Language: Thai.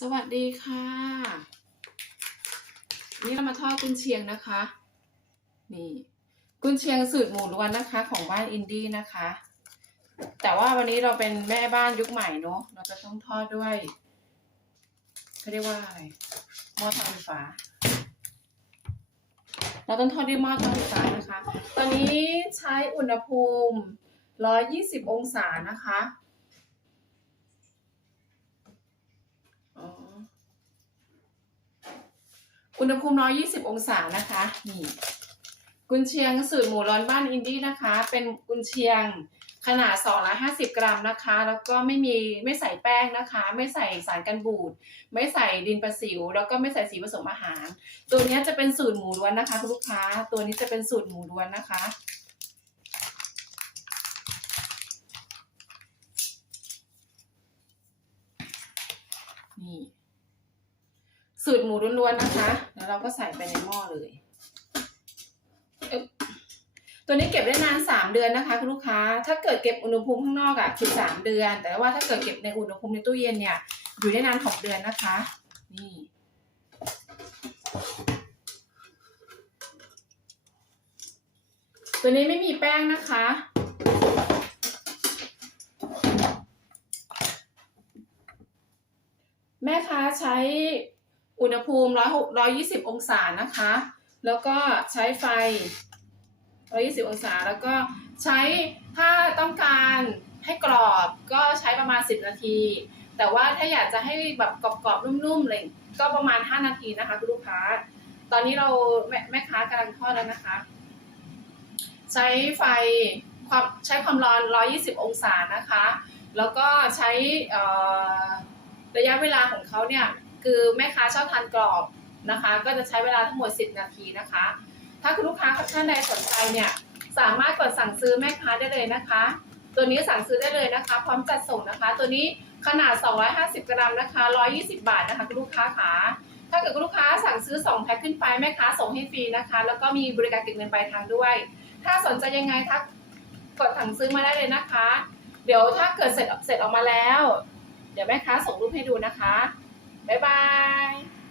สวัสดีค่ะ นี่เรามาทอดกุนเชียงนะคะ นี่กุนเชียงสูตรหมูล้วนนะคะของบ้านอินดี้นะคะ แต่ว่าวันนี้เราเป็นแม่บ้านยุคใหม่เนอะเราจะต้องทอดด้วยเขาเรียกว่าอะไรหม้อทอดไฟฟ้า เราต้องทอดด้วยหม้อทอดไฟฟ้านะคะ ตอนนี้ใช้อุณหภูมิ 120 องศานะคะ อ๋อ อุณหภูมิ120องศานะคะนี่กุนเชียงสูตรหมูร้อนบ้านอินดี้นะคะ เป็นกุนเชียงขนาด250 กรัมนะคะ แล้วก็ไม่มีไม่ใส่แป้งนะคะ ไม่ใส่สารกันบูด ไม่ใส่ดินประสิว แล้วก็ไม่ใส่สีผสมอาหาร ตัวนี้จะเป็นสูตรหมูล้วนนะคะคุณลูกค้า ตัวนี้จะเป็นสูตรหมูล้วนนะคะ นี่ สูตรหมูล้วนๆนะคะ แล้วเราก็ใส่ไปในหม้อเลย ตัวนี้เก็บได้นานสามเดือนนะคะคุณลูกค้า ถ้าเกิดเก็บอุณหภูมิข้างนอกอะ่ะคือสามเดือน แต่ว่าถ้าเกิดเก็บในอุณหภูมิในตู้เย็นเนี่ย อยู่ได้นานหกเดือนนะคะ นี่ตัวนี้ไม่มีแป้งนะคะ แม่ค้าใช้ อุณหภูมิร้อยหกร้อยยี่สิบองศานะคะ แล้วก็ใช้ไฟร้อยี่สิบองศา แล้วก็ใช้ถ้าต้องการให้กรอบก็ใช้ประมาณสิบนาที แต่ว่าถ้าอยากจะให้แบบกรอบๆนุ่มๆเลยก็ประมาณห้านาทีนะคะคุณลูกค้า ตอนนี้เราแม่แม่ค้ากำลังทอดแล้วนะคะ ใช้ไฟความใช้ความร้อน 120 องศานะคะ แล้วก็ใช้ระยะเวลาของเขาเนี่ย คือแม่ค้าชอบทานกรอบนะคะ ก็จะใช้เวลาทั้งหมด 10 นาทีนะคะ ถ้าคุณลูกค้าท่านใดสนใจเนี่ยสามารถกดสั่งซื้อแม่ค้าได้เลยนะคะ ตัวนี้สั่งซื้อได้เลยนะคะ พร้อมจัดส่งนะคะ ตัวนี้ขนาด 250 กรัมนะคะ 120 บาทนะคะคุณลูกค้าขาถ้าเกิดคุณลูกค้าสั่งซื้อ2แพ็คขึ้นไปแม่ค้าส่งให้ฟรีนะคะ แล้วก็มีบริการเก็บเงินปลายทางด้วย ถ้าสนใจยังไงทักกดสั่งซื้อมาได้เลยนะคะ เดี๋ยวถ้าเกิดเสร็จเสร็จออกมาแล้ว เดี๋ยวแม่ค้าส่งรูปให้ดูนะคะ บ๊ายบาย